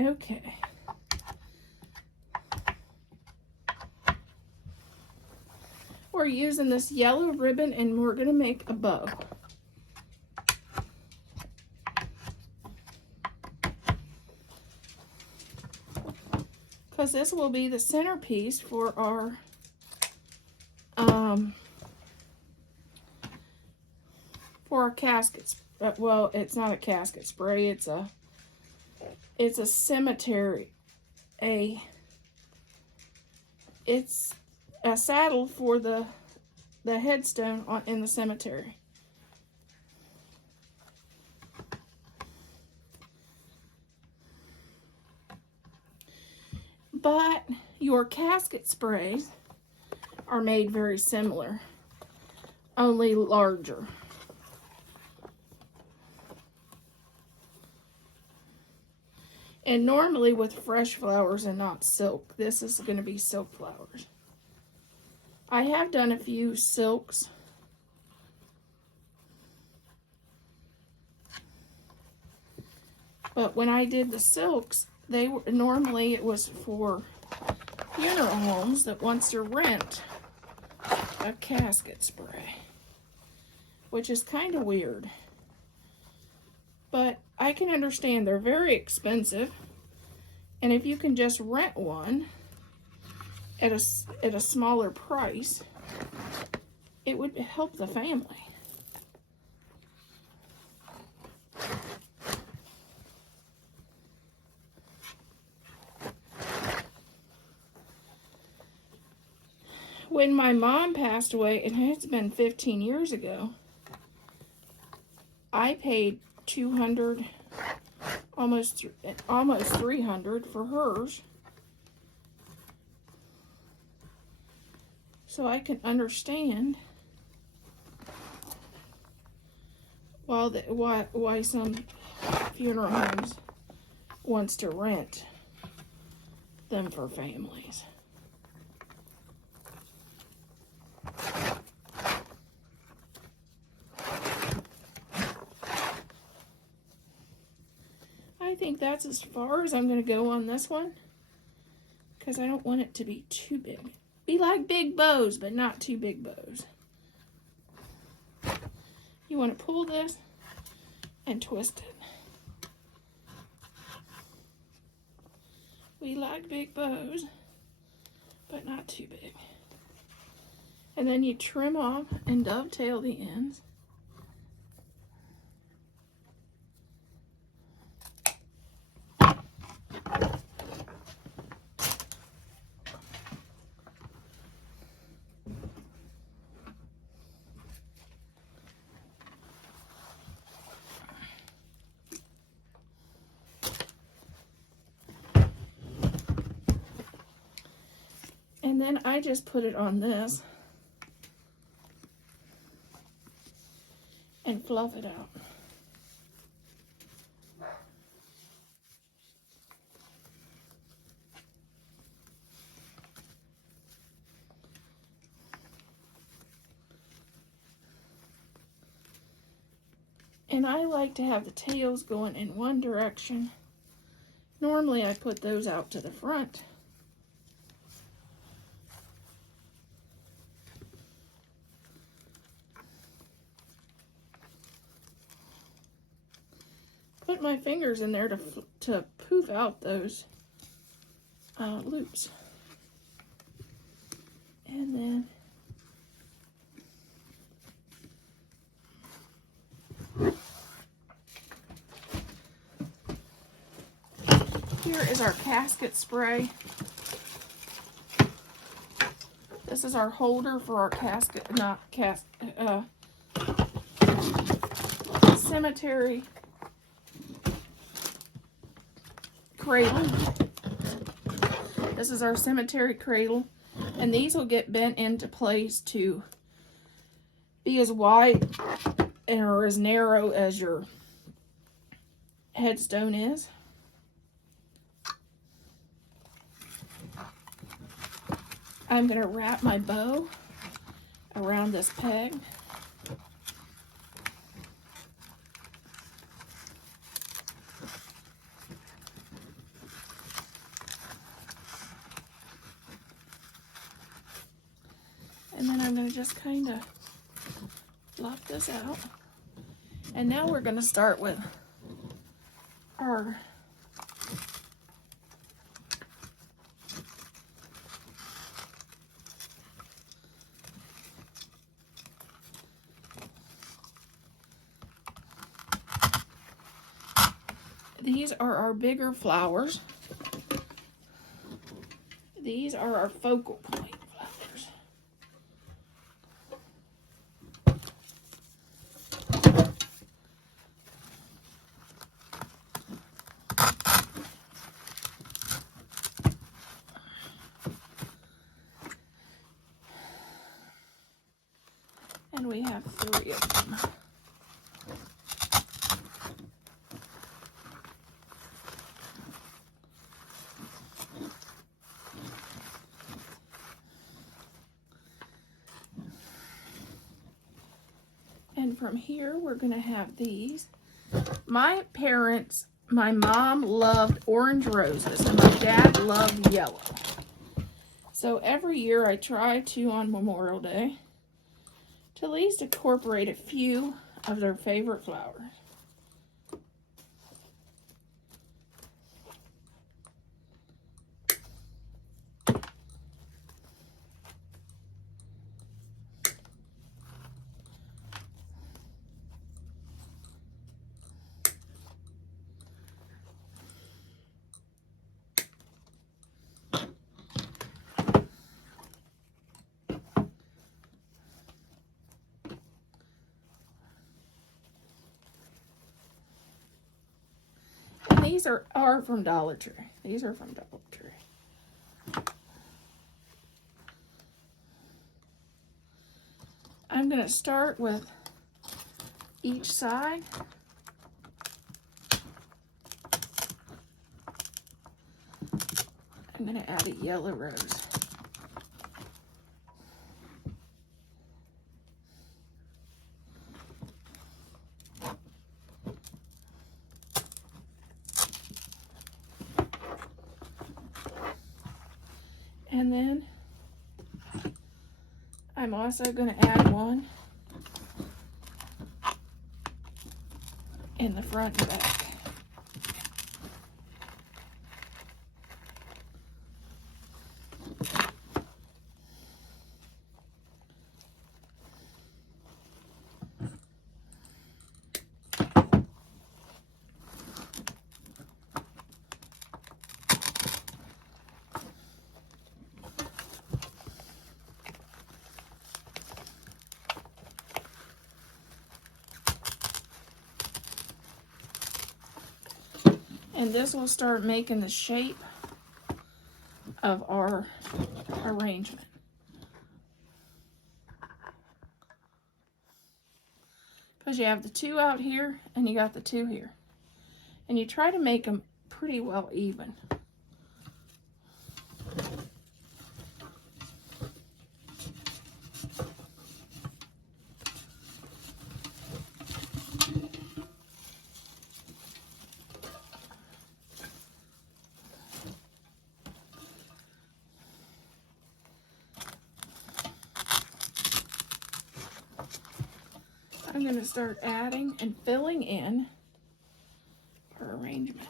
Okay. We're using this yellow ribbon and we're going to make a bow. Because this will be the centerpiece for our caskets. Well, it's not a casket spray, it's a cemetery. It's a saddle for the headstone in the cemetery. But your casket sprays are made very similar, only larger. And normally with fresh flowers and not silk, this is going to be silk flowers. I have done a few silks. But when I did the silks, normally it was for funeral homes that wants to rent a casket spray, which is kind of weird. But I can understand they're very expensive, and if you can just rent one at a smaller price, it would help the family. When my mom passed away, and it's been 15 years ago, I paid $200, almost $300 for hers. So I can understand why some funeral homes wants to rent them for families. I think that's as far as I'm going to go on this one, because I don't want it to be too big. Be like big bows, but not too big bows. You want to pull this and twist it. We like big bows, but not too big. And then you trim off and dovetail the ends. And then I just put it on this and fluff it out. And I like to have the tails going in one direction. Normally I put those out to the front. Put my fingers in there to poof out those loops. And then here is our casket spray. This is our holder for our cemetery cradle. This is our cemetery cradle, and these will get bent into place to be as wide or as narrow as your headstone is. I'm going to wrap my bow around this peg. And then I'm going to just kind of flop this out. And now we're going to start with our these are our bigger flowers. These are our focal point flowers. And we have 3 of them. And from here, we're going to have these. My mom loved orange roses, and my dad loved yellow. So every year I try to, on Memorial Day, to at least incorporate a few of their favorite flowers. These are from Dollar Tree. These are from Dollar Tree. I'm going to start with each side. I'm going to add a yellow rose. And then I'm also going to add one in the front and back. And this will start making the shape of our arrangement. Because you have the 2 out here and you got the 2 here. And you try to make them pretty well even. I'm going to start adding and filling in our arrangement.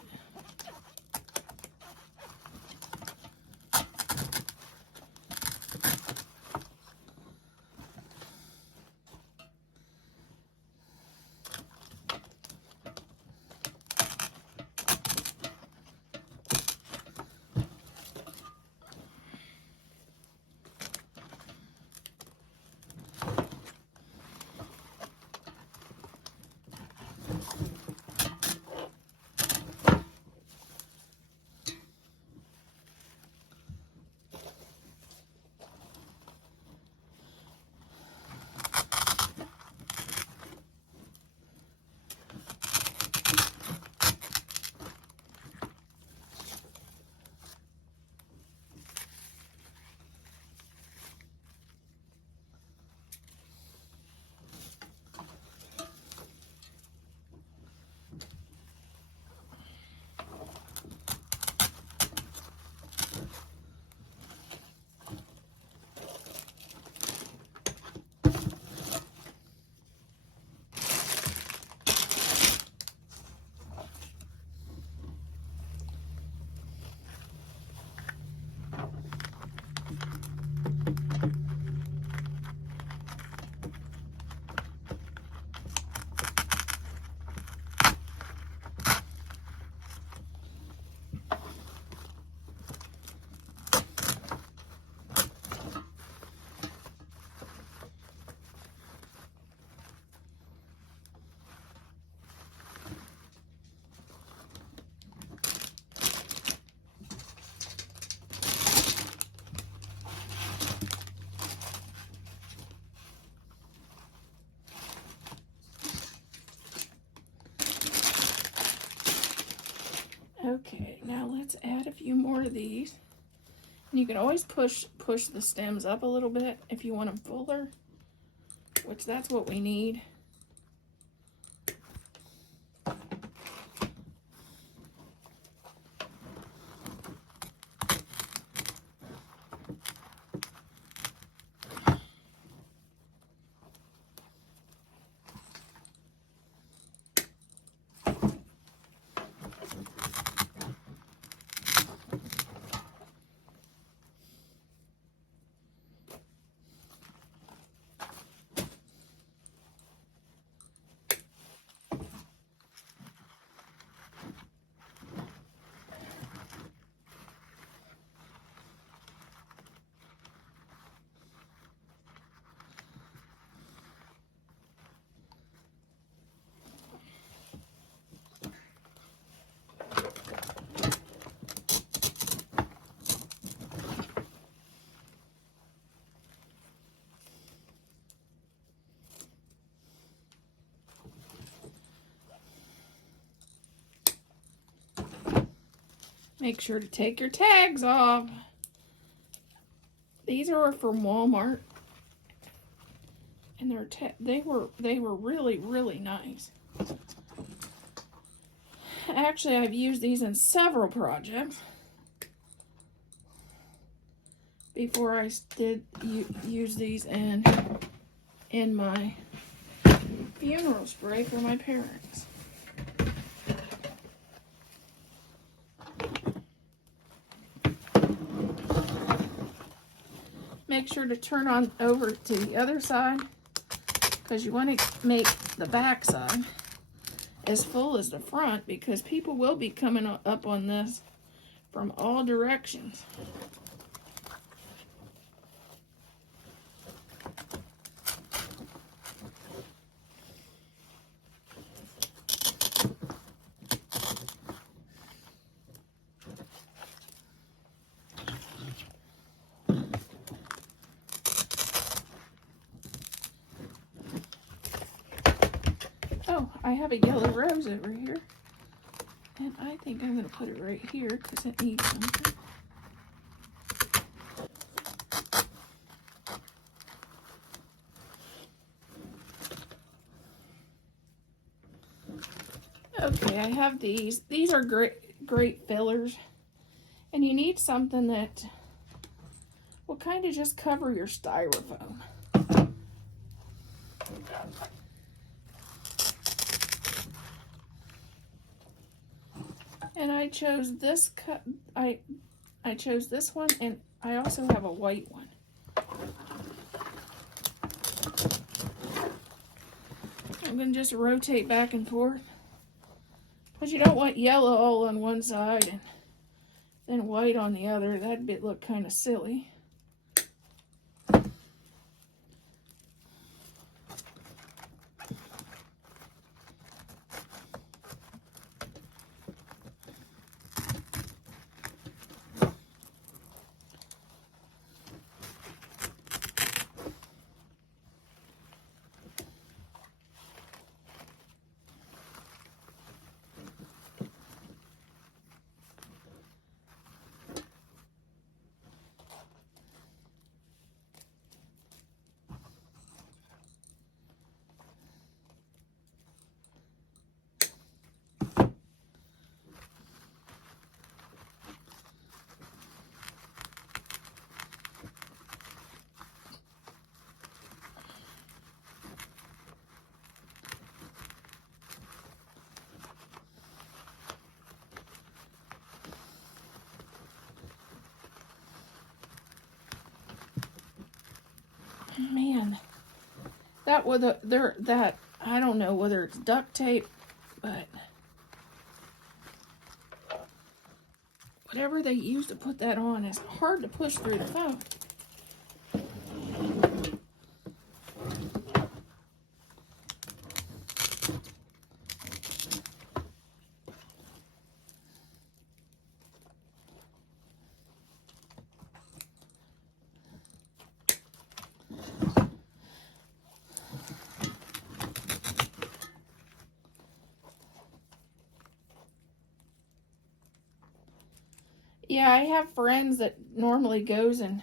Okay, now let's add a few more of these. And you can always push the stems up a little bit if you want them fuller, which that's what we need. Make sure to take your tags off. These are from Walmart, and they were really nice. Actually, I've used these in several projects before I did use these in my funeral spray for my parents. Make sure to turn on over to the other side, because you want to make the back side as full as the front, because people will be coming up on this from all directions. Oh, I have a yellow rose over here, and I think I'm going to put it right here because it needs something. Okay, I have these. These are great fillers, and you need something that will kind of just cover your styrofoam. And I chose this cut. I chose this one, and I also have a white one. I'm going to just rotate back and forth, because you don't want yellow all on one side and then white on the other. That'd look kind of silly. Man, that I don't know whether it's duct tape, but whatever they use to put that on is hard to push through the foam. Yeah, I have friends that normally goes in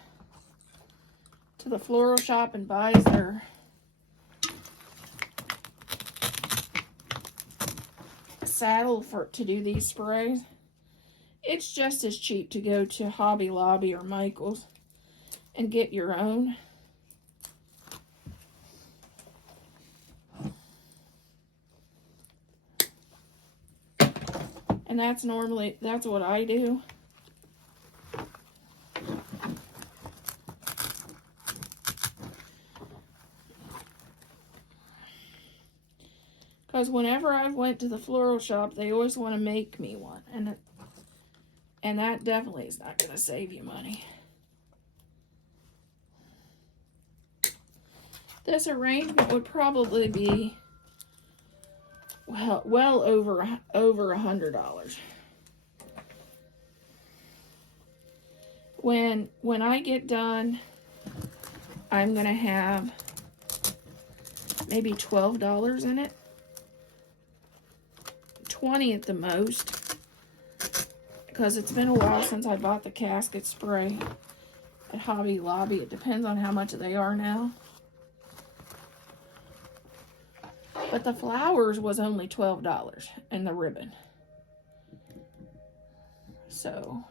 to the floral shop and buys their saddle to do these sprays. It's just as cheap to go to Hobby Lobby or Michael's and get your own. And that's what I do. Because whenever I went to the floral shop, they always want to make me one. And that definitely is not going to save you money. This arrangement would probably be well over $100. When I get done, I'm gonna have maybe $12 in it, 20 at the most, because it's been a while since I bought the casket spray at Hobby Lobby. It depends on how much they are now. But the flowers was only $12 and the ribbon. So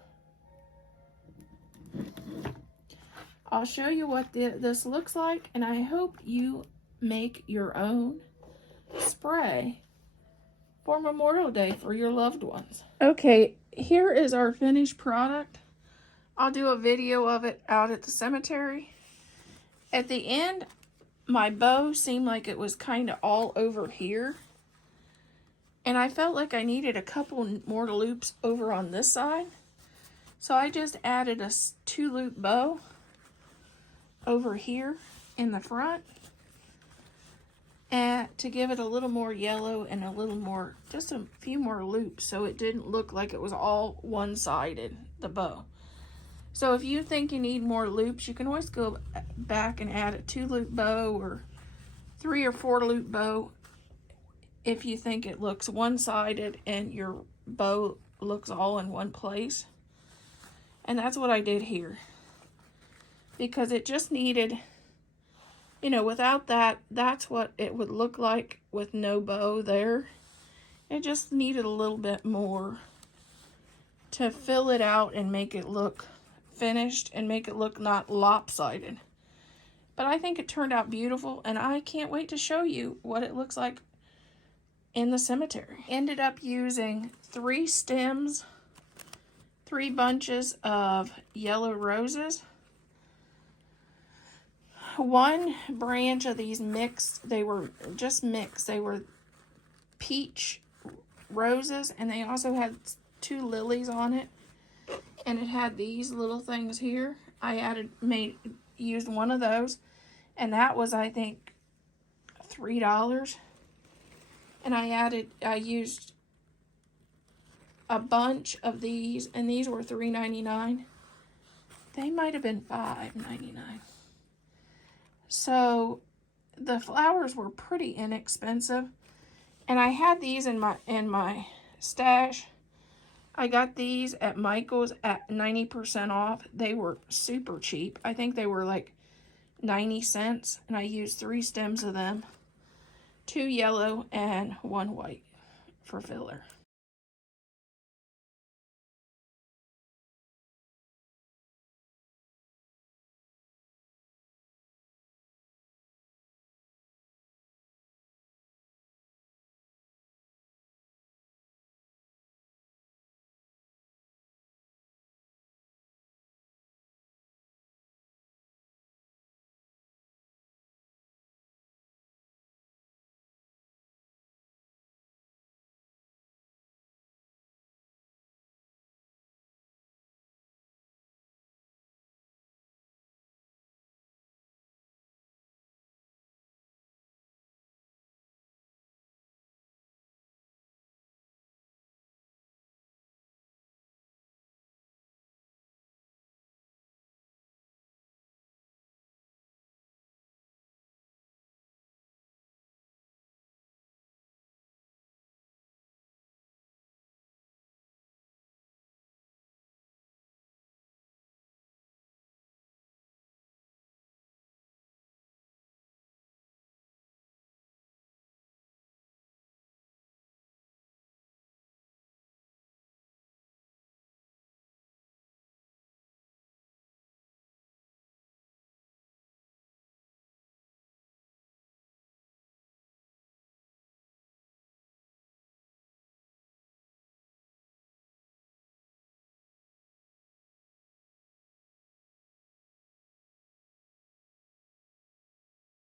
I'll show you what this looks like, and I hope you make your own spray for Memorial Day for your loved ones. Okay, here is our finished product. I'll do a video of it out at the cemetery. At the end, my bow seemed like it was kind of all over here. And I felt like I needed a couple more loops over on this side. So I just added a 2-loop bow over here in the front. And to give it a little more yellow and a little more, just a few more loops, so it didn't look like it was all one-sided, the bow. So if you think you need more loops, you can always go back and add a 2-loop bow or 3 or 4-loop bow if you think it looks one-sided and your bow looks all in one place. And that's what I did here, because it just needed, you know, without that, that's what it would look like with no bow there. It just needed a little bit more to fill it out and make it look finished and make it look not lopsided. But I think it turned out beautiful, and I can't wait to show you what it looks like in the cemetery. Ended up using 3 stems, 3 bunches of yellow roses, 1 branch of these mixed, they were just mixed, they were peach roses, and they also had 2 lilies on it, and it had these little things here. I used one of those, and that was, I think, $3. And I used a bunch of these, and these were $3.99. They might have been $5.99. So the flowers were pretty inexpensive, and I had these in my stash. I got these at Michael's at 90% off. They were super cheap. I think they were like 90 cents, and I used 3 stems of them, 2 yellow and 1 white for filler.